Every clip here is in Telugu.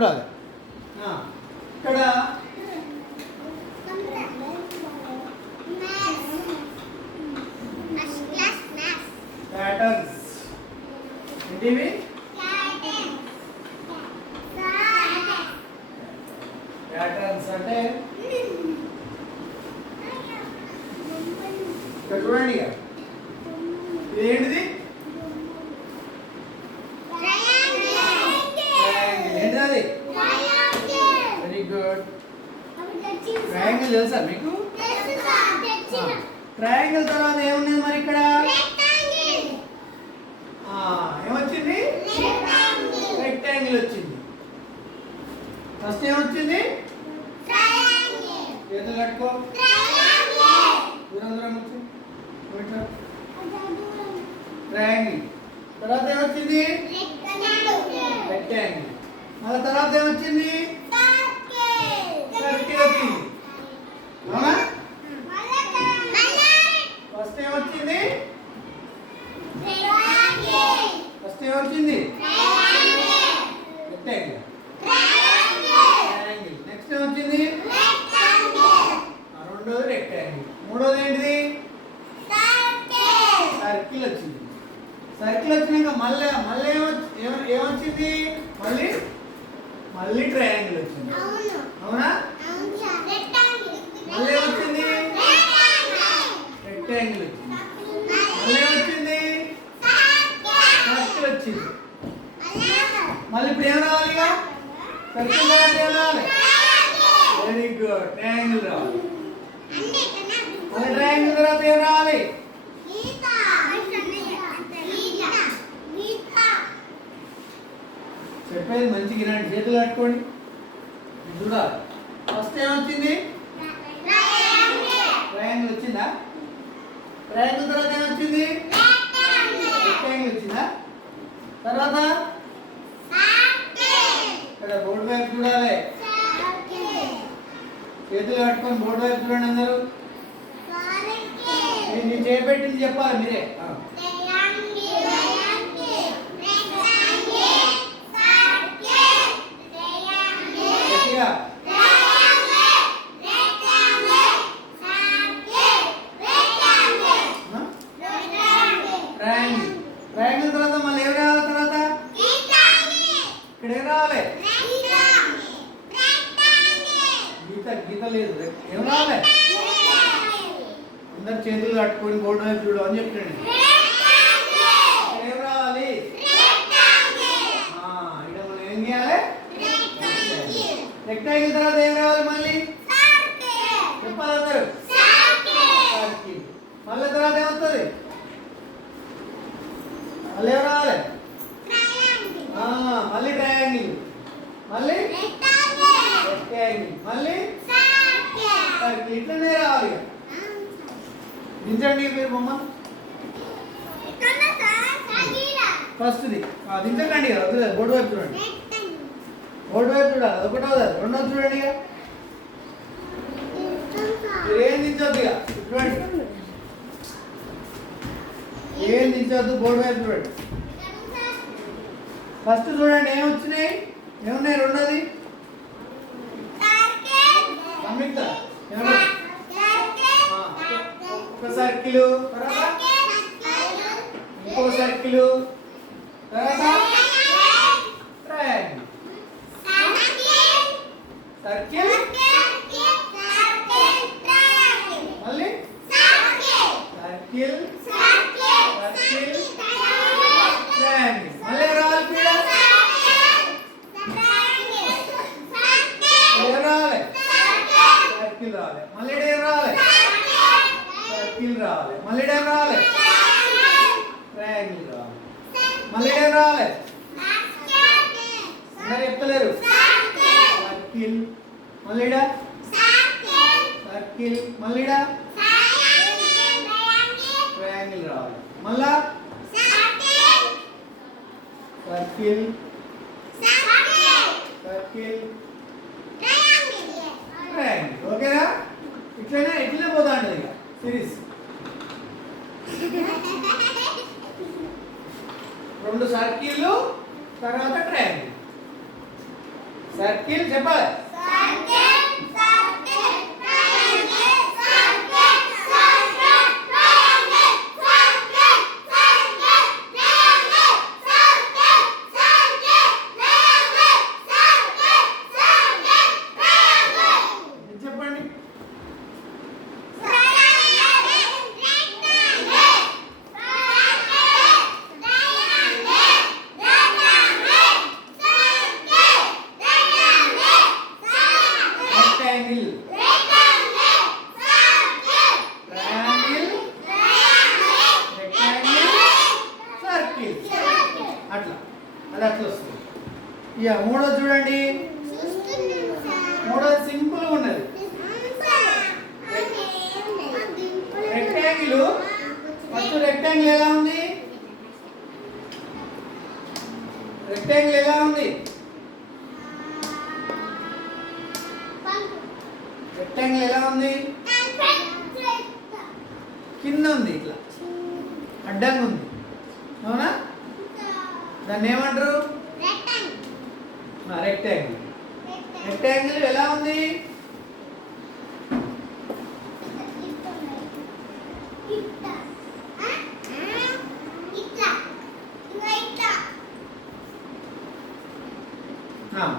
చూడాలి ఇక్కడ ప్యాటర్న్స్ ఏంటివి? ప్యాటర్న్స్ అంటే ఇక్కడ చూడండి ఇక ఏంటిది? ఏంటది? Very good. ట్రయాంగిల్ తెలుసా మీకు? ట్రయాంగిల్ తర్వాత ఏమున్నది మరి ఇక్కడ? ఏమొచ్చింది? రెక్టాంగిల్ వచ్చింది. ఫస్ట్ ఏమొచ్చింది? చేతులు కట్టుకో. దూరం దూరం వచ్చి ట్రయాంగిల్. తర్వాత ఏమొచ్చింది? రెక్టాంగిల్. మళ్ళీ తర్వాత ఏమొచ్చింది? సర్కిల్ వచ్చింది. అవునా? ఫస్ట్ ఏమొచ్చింది? ఫస్ట్ ఏమొచ్చింది? రెక్టాంగిల్. ట్రయాంగిల్. నెక్స్ట్ ఏమొచ్చింది? రెండోది రెక్టాంగిల్. మూడోది ఏంటిది? సర్కిల్ వచ్చింది. సర్కిల్ వచ్చినాక మళ్ళీ ఏమొచ్చింది? మళ్ళీ ట్రయాంగిల్ వచ్చింది. అవునా? మళ్ళీ వచ్చింది రెక్టాంగిల్ వచ్చింది. మళ్ళీ వచ్చింది సర్కిల్ వచ్చింది. మళ్ళీ ఇప్పుడు ఏం రావాలి? సర్కిల్ తర్వాత ఏం రావాలి? Very good. ట్రయాంగిల్ రావాలి. మళ్ళీ ట్రయాంగిల్ తర్వాత ఏం రావాలి? చెప్పేది మంచిగా వినండి. చేతులు కట్టుకోండి. చూడాలి. ఫస్ట్ ఏమొచ్చింది? ట్రయాంగిల్ వచ్చిందా? ట్రయాంగిల్ తర్వాత ఏమొచ్చింది? రెక్టాంగిల్ వచ్చిందా? తర్వాత ఇక్కడ బోర్డు వైపు చూడాలి. చేతులు కట్టుకొని బోర్డు వైపు చూడండి అందరూ. నేను చేపెట్టింది చెప్పాలి మీరే. ట్రయాంగిల్ తర్వాత మళ్ళీ ఏం రావాలి? తర్వాత ఇక్కడ ఏం రావాలి? గీత లేదు. ఏం రావాలి? అందరు చేతులు కట్టుకొని బోర్డు వైపు చూడమని చెప్పండి. ఏం రావాలి? ఇక్కడ మనం ఏం చేయాలి? రెక్టాంగిల్ తర్వాత ఏం రావాలి? మళ్ళీ చెప్పాలి అందరు. సర్కిల్. మళ్ళీ తర్వాత ఏమవుతుంది? మళ్ళీ ఏం రావాలి? మళ్ళీ ట్రయాంగిల్. మళ్ళీ రెక్టాంగిల్. మళ్ళీ సర్కిల్. ఇట్లనే రావాలి. దించండి మీరు బొమ్మ. ఫస్ట్ది దించండి. వద్దు, బోర్డు వైపు చూడండి. బోర్డు వైపు చూడాలి. ఒకటోది అది. రెండోది చూడండి. ఇక మీరు ఏం దించొద్దు. ఇక చూడండి. ఏం దించొద్దు. బోర్డు వైపు చూడండి. ఫస్ట్ చూడండి ఏమొచ్చినాయి? ఏమున్నాయి? రెండోది సంయుక్త. ఒక సర్కిల్, తర్వాత ఇంకో సర్కిల్, తర్వాత ట్రయాంగిల్. సర్కిల్ మళ్ళీ సర్కిల్ సర్కిల్ ట్రయాంగిల్. మళ్ళీ రావాలి పీడ. ఏం రావాలి? సర్కిల్ రావాలి. మళ్ళీ ఏం రావాలి? సర్కిల్ రావాలి. మళ్ళీ ఏం రావాలి? ట్రయాంగిల్ రావాలి. మళ్ళీ ఏం రావాలి? అందరు చెప్తలేరు. సర్కిల్. మళ్ళీ సర్కిల్. మళ్ళీ ట్రయాంగిల్ రావాలి. మళ్ళా సర్కిల్ సర్కిల్ ట్రయాంగిల్. ఓకేనా? ఇట్లనే పోతా ఉంటుంది ఇక సిరీస్. రెండు సర్కిళ్ళు తర్వాత ట్రయాంగిల్. సర్కిల్ చెప్పాలి. చెప్పండి. Rectangle. Triangle. Rectangle. Circle. అట్లా అది అట్లా వస్తుంది. ఇక మూడోది చూడండి. మూడోది సింపుల్ ఉన్నది. రెక్టాంగిల్. ఫస్ట్ రెక్టాంగిల్ ఎలా ఉంది? రెక్టాంగిల్ ఎలా ఉంది? రెక్టాంగిల్ ఎలా ఉంది? కింద ఉంది, ఇట్లా అడ్డంగా ఉంది. అవునా? దాన్ని ఏమంటారు? రెక్టాంగిల్. రెక్టాంగిల్ ఎలా ఉంది?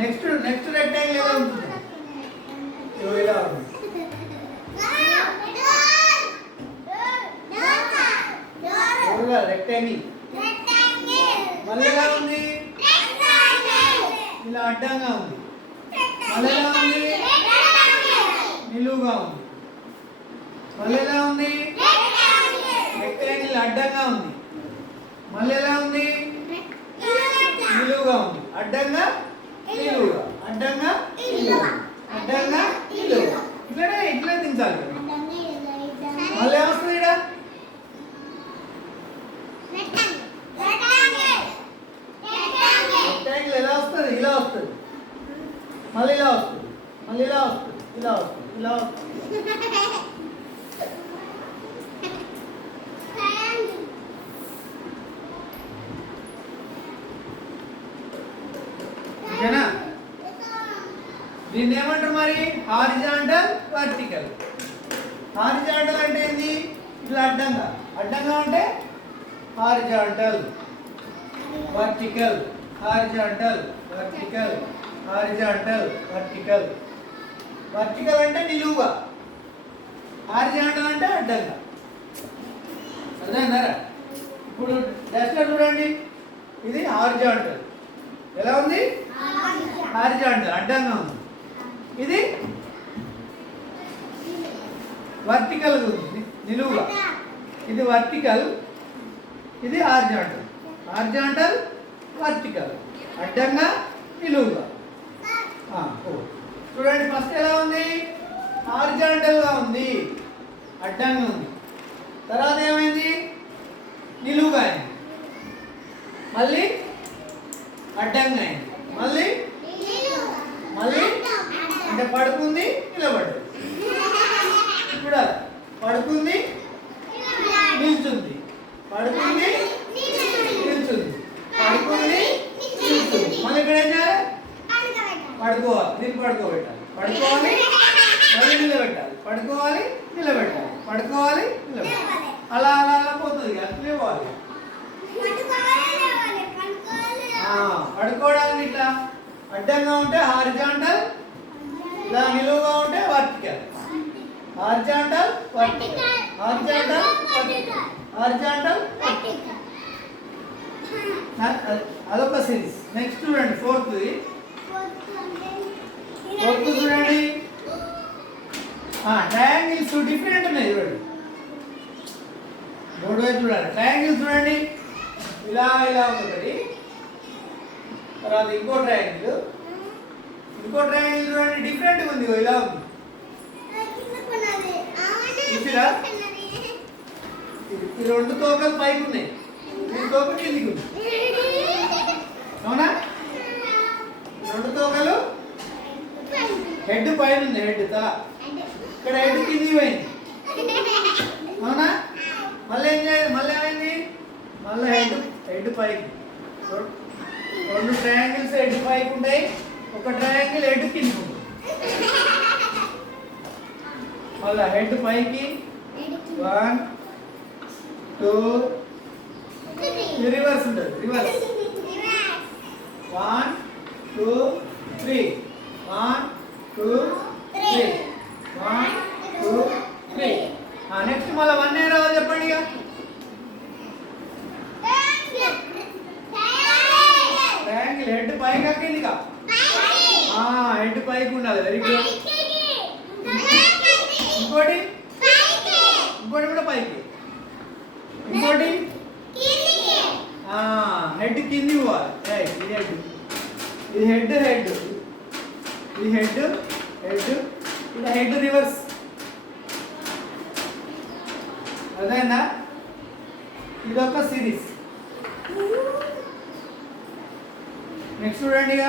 నెక్స్ట్ రెక్టాంగిల్ ఎలా ఉంటుంది? ఇలా ఉంది. రెక్టాంగిల్ మళ్ళీ ఎలా ఉంది? ఇలా అడ్డంగా ఉంది. మళ్ళీ ఎలా ఉంది? నిలువుగా ఉంది. మళ్ళీ ఎలా ఉంది? రెక్టాంగిల్ అడ్డంగా ఉంది. మళ్ళీ ఎలా ఉంది? నిలువుగా ఉంది. అడ్డంగా నిలువుగా, అడ్డంగా నిలువుగా, అడ్డంగా నిలువుగా. ఇట్లనే ఇట్లా దించాలి. మళ్ళీ ఏమొస్తుంది ఇక్కడ? రెక్టాంగిల్ ఎలా వస్తుంది? ఇలా వస్తుంది. మళ్ళీ ఇలా వస్తుంది. మళ్ళీ ఇలా వస్తుంది. ఇలా వస్తుంది. ఇలా వస్తుంది. ఓకేనా? దీన్ని ఏమంటారు మరి? Horizontal, vertical. హారిజాంటల్ అంటే ఏంది? ఇట్లా అడ్డంగా. అడ్డంగా అంటే horizontal. Vertical, horizontal, vertical, horizontal, vertical. Vertical అంటే నిలువుగా, హారిజాంటల్ అంటే అడ్డంగా. అర్థమైందా? ఇప్పుడు డస్ట్లో చూడండి. ఇది హారిజాంటల్. ఎలా ఉంది? హారిజాంటల్, అడ్డంగా ఉంది. ఇది వర్టికల్ ఉంది, నిలువుగా. ఇది వర్టికల్, ఇది హారిజాంటల్. హారిజాంటల్, వర్టికల్, అడ్డంగా, నిలువుగా. చూడండి, ఫస్ట్ ఎలా ఉంది? హారిజాంటల్గా ఉంది, అడ్డంగా ఉంది. తర్వాత ఏమైంది? నిలువుగా అయింది. మళ్ళీ అడ్డంగా అయింది. మళ్ళీ మళ్ళీ అంటే పడుకుంది, నిలబడ్డది. చూడాలి. పడుకుంది, నిల్చుంది. పడుకుంది, నిల్చుంది. పడుకుంది, నిల్చుంది. మళ్ళీ ఇక్కడ ఏం చేయాలి? పడుకోవాలి. దీన్ని పడుకోబెట్టాలి. పడుకోవాలి, మళ్ళీ నిలబెట్టాలి. పడుకోవాలి, నిలబెట్టాలి. పడుకోవాలి, నిలబెట్టాలి. అలా అలా అలా పోతుంది. అట్లే పోవాలి. పడుకోవడానికి ఇట్లా అడ్డంగా ఉంటే హారిజాంటల్, ఇలా నిలువుగా ఉంటే vertical. Horizontal, vertical, horizontal, vertical, horizontal, vertical. అదొక సిరీస్. నెక్స్ట్ చూడండి, ఫోర్త్ చూడండి. ట్రయాంగిల్స్ డిఫరెంట్ ఉన్నాయి. చూడండి, మూడు వైపు చూడండి. ట్రయాంగిల్స్ చూడండి. ఇలా ఇలా ఒకటి, తర్వాత ఇంకో ట్రయాంగిల్ చూడండి, డిఫరెంట్గా ఉంది. ఇలా ఉంది. చూసిరా? ఈ రెండు తోకలు పైకి ఉన్నాయి, ఈ తోక కిందికి ఉంది. అవునా? రెండు తోకలు, హెడ్ పైన ఉంది, హెడ్ తల. ఇక్కడ హెడ్ కిందికి పోయింది. అవునా? మళ్ళీ ఏం చేయాలి? మళ్ళీ ఏమైంది? మళ్ళీ హెడ్ పైకి. రెండు ట్రయాంగిల్స్ హెడ్ పైకి ఉంటాయి, ఒక ట్రయాంగిల్ హెడ్ కింద ఉంటుంది. మళ్ళా హెడ్ పైకి 1 2 రివర్స్ ఉంటుంది. రివర్స్ 1 2 3 1 2 3 1 2 3. నెక్స్ట్ మళ్ళీ 1 ఏ రావాలి చెప్పండి. ఇక ట్రయాంగిల్ హెడ్ పైకి కిందిగా. హెడ్ పైకి ఉండాలి. Very good. ఇంకోటి కూడా పైకి. ఇంకోటి హెడ్ కింది పోవాలి. ఇది హెడ్, ఇది హెడ్, హెడ్ ఇది హెడ్, హెడ్ ఇది హెడ్ రివర్స్. అదేనా? ఇదొక సిరీస్. నెక్స్ట్ చూడండి. ఇక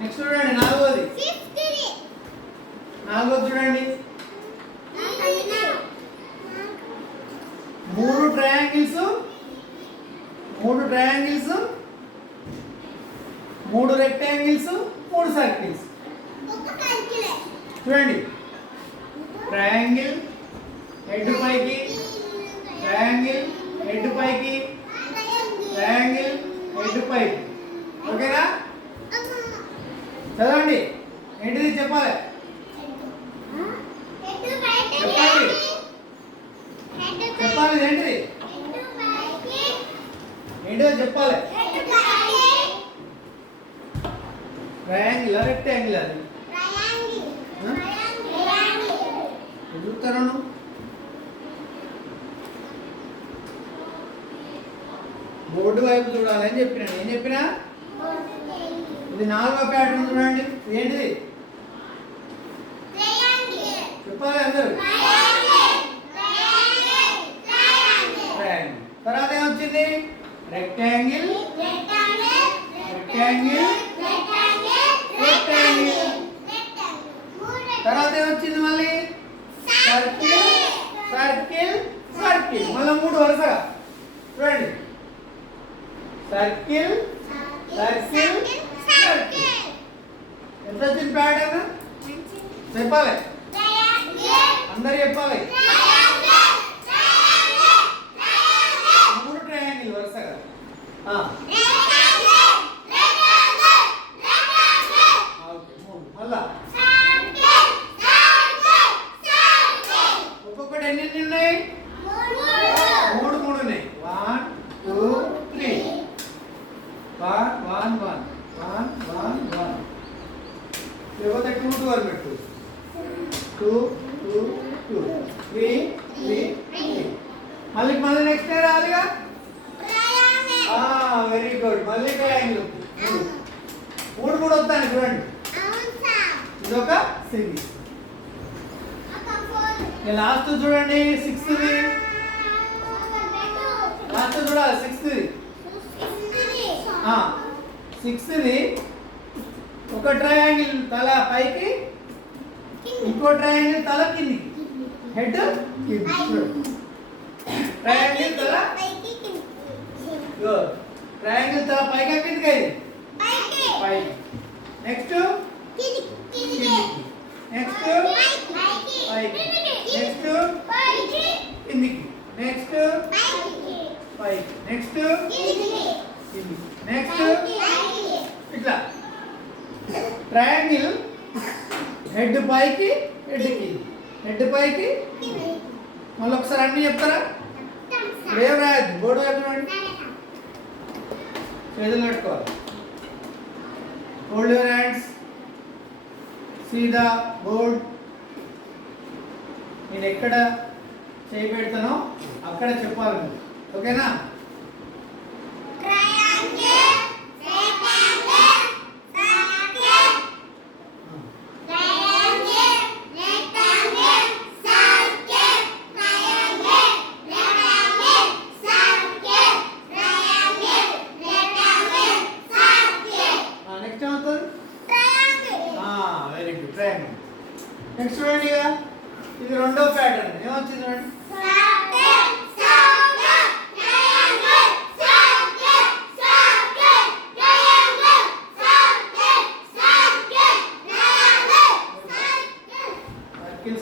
నెక్స్ట్ చూడండి. నాలుగోది చూడండి. 3 ట్రయాంగిల్స్ 3 రెక్టాంగిల్స్ 3 సర్కిల్స్. చూడండి. ట్రయాంగిల్ హెడ్ పైకి, ట్రయాంగిల్ హెడ్ పైకి, ట్రయాంగిల్ హెడ్ పైకి. ఓకేనా? చదవండి. ఏంటిది చెప్పాలి. చెప్పాలి ఏంటిది? ఏంటిదో చెప్పాలి. ట్రయాంగిల్ రెక్టాంగిల్ అది చూస్తాను. బోర్డు వైపు చూడాలని చెప్పినా. ఏం చెప్పినా? ఇది 4వ ప్యాటర్న్ చూడండి. ఏంటిది చెప్పాలి అందరూ. తర్వాత ఏమొచ్చింది? Rectangle, rectangle, rectangle. తర్వాత ఏమొచ్చింది మళ్ళీ? Circle, circle, circle. మళ్ళీ 3 వరుసగా చూడండి. Circle, circle, circle. ఎంత వచ్చింది ప్యాటర్న్ చెప్పాలి. అందరు చెప్పాలి. 3 ట్రయాంగిల్ వరుసగా. మళ్ళా ఒక్కొక్కటి ఎన్ని ఉన్నాయి? 3 ఉన్నాయి. 1 2 3 1 1 1 1 1 1. లేకపోతే 2 2 అని పెట్టు. 2 2 2 3 3 3. మళ్ళీ నెక్స్ట్ రాలిగా. Very good. మళ్ళీ ట్రయాంగిల్ 3 వస్తాను. చూడండి. ఇదొక సిరీస్. లాస్ట్ చూడండి. 6th లాస్ట్ చూడాలి. 6th ఒక ట్రయాంగిల్ తల పైకి, ఇంకో ట్రయాంగిల్ తల కిందికి. హెడ్ కింది. ట్రయాంగిల్ తల ట్రయాంగిల్ తల పైకి కిందికి. పైకి. నెక్స్ట్ నెక్స్ట్ పైకి. నెక్స్ట్ కిందికి. నెక్స్ట్ పైకి. నెక్స్ట్ కిందికి. నెక్స్ట్ ఇట్లా. ట్రయాంగిల్ హెడ్ పైకి, హెడ్ కింది, హెడ్ పైకి. మళ్ళీ ఒకసారి అన్నీ చెప్తారా? లేవు రాయద్దు. బోర్డు చెప్పండి. చేతులు పెట్టుకోవాలి. Hold your hands. See the board. నేను ఎక్కడ చేయి పెడతానో అక్కడ చెప్పాలి మీరు. ఓకేనా? నెక్స్ట్ చూడండి. ఇది 2వ ప్యాటర్న్. ఏమొచ్చింది చూడండి.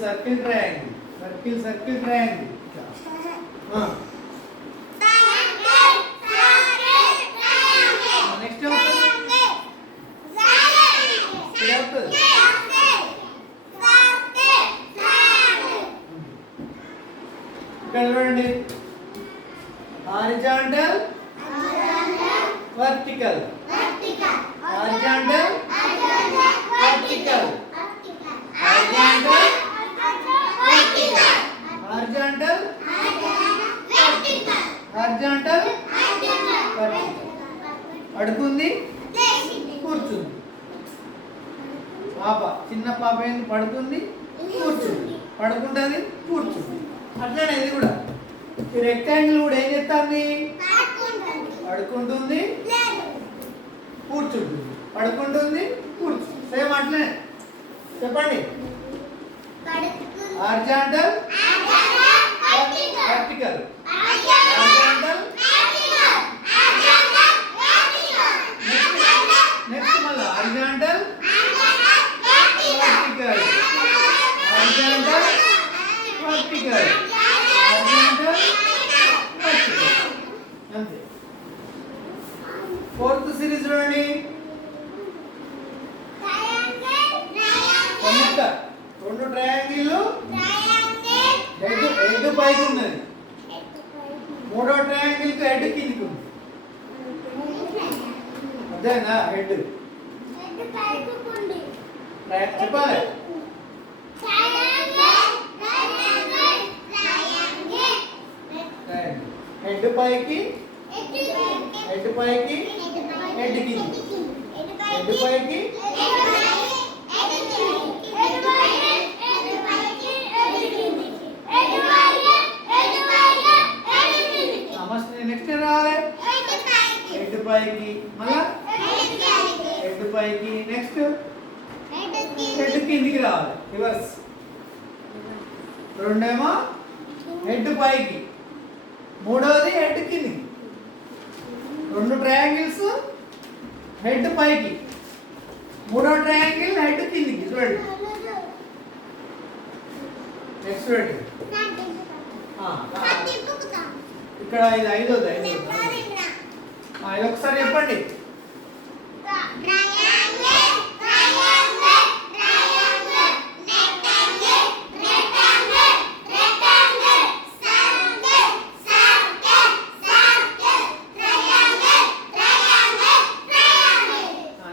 Circle triangle, circle circle triangle. Next ఇక్కడ చూడండి, horizontal vertical, horizontal vertical, horizontal horizontal horizontal vertical. పడుకుంది, కూర్చుంది. పాప, చిన్న పాప ఏంది, పడుకుంది, కూర్చుంది, పడుకుంటుంది, కూర్చుంది. అట్లనే ఇది కూడా, ఈ రెక్టాంగిల్ కూడా ఏం చేస్తుంది, పడుకుంటుంది, కూర్చుంటుంది, పడుకుంటుంది, కూర్చుంది. సేమ్ అట్లనే చెప్పండి. హారిజాంటల్ వర్టికల్, హారిజాంటల్ నెక్స్ట్ మళ్ళీ horizontal vertical, horizontal vertical, horizontal vertical. అంతే. ఫోర్త్ సిరీస్ చూడండి, రెండు ట్రయాంగిల్ హెడ్ పైకి ఉన్నది, మూడో ట్రయాంగిల్ కి హెడ్ కిందికి ఉంది. అదేనా హెడ్ చెప్పాలి. హెడ్ పైకి, హెడ్ పైకి, హెడ్ కింది, హెడ్ పైకి, నెక్స్ట్ రావాలి హెడ్ పైకి, మళ్ళా హెడ్ పైకి, నెక్స్ట్ హెడ్ కిందికి రావాలి, రివర్స్. రెండేమో హెడ్ పైకి, మూడోది హెడ్ కిందికి. రెండు ట్రయాంగిల్స్ హెడ్ పైకి, మూడో ట్రయాంగిల్ హెడ్ కిందికి. చూడండి నెక్స్ట్ చూడండి, ఇక్కడ ఇది ఐదోది, ఇది ఒకసారి చెప్పండి.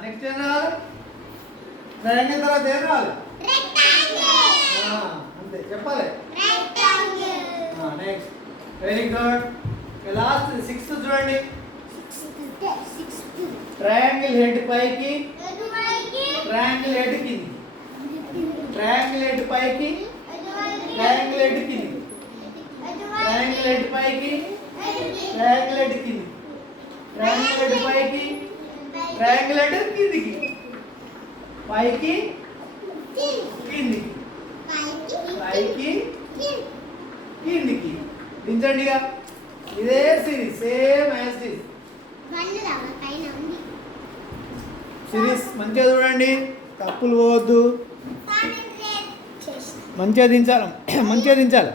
నెక్స్ట్ ఏం రావాలి, ట్రయాంగిల్ తర్వాత ఏం రావాలి, అంతే చెప్పాలి. Next very good. Last sixth చూడండి, ట్రయాంగిల్ హెడ్ పైకి, ట్రయాంగిల్ హెడ్ కింది, ట్రయాంగిల్ హెడ్ పైకి, ట్రయాంగిల్ హెడ్ కింది, ట్రయాంగిల్ హెడ్ పైకి, ట్రయాంగిల్ హెడ్ కింది, ట్రయాంగిల్ హెడ్ పైకి, ట్రయాంగిల్ హెడ్ కిందికి, పైకి, కిందికి, పైకి, కిందికి. దించండిగా. ఇదే series, same as this series. మంచిగా చూడండి, తప్పులు పోవద్దు, మంచిగా దించాలి, మంచిగా దించాలి.